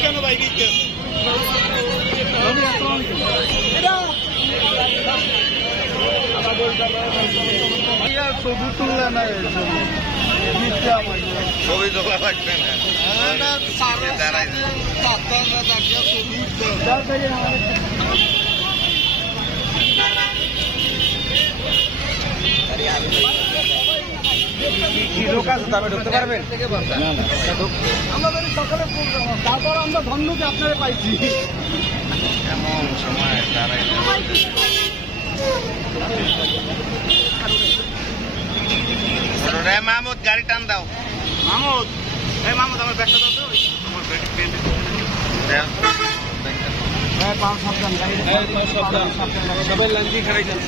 কেন বাইক ছবি তুললে না ছবি তোলা লাগবে না লোক আছে তবে ঢুকতে পারবেন আমাদের সকালে তারপর আমরা ধন্য যে আপনারা পাইছি এমন সময় দাঁড়াই মাহমুদ গাড়ি টান দাও মাহমুদ এই মাহমুদ আমার ব্যাগটা দাও তো আমার সবাই লাইন দিয়ে খারাই যান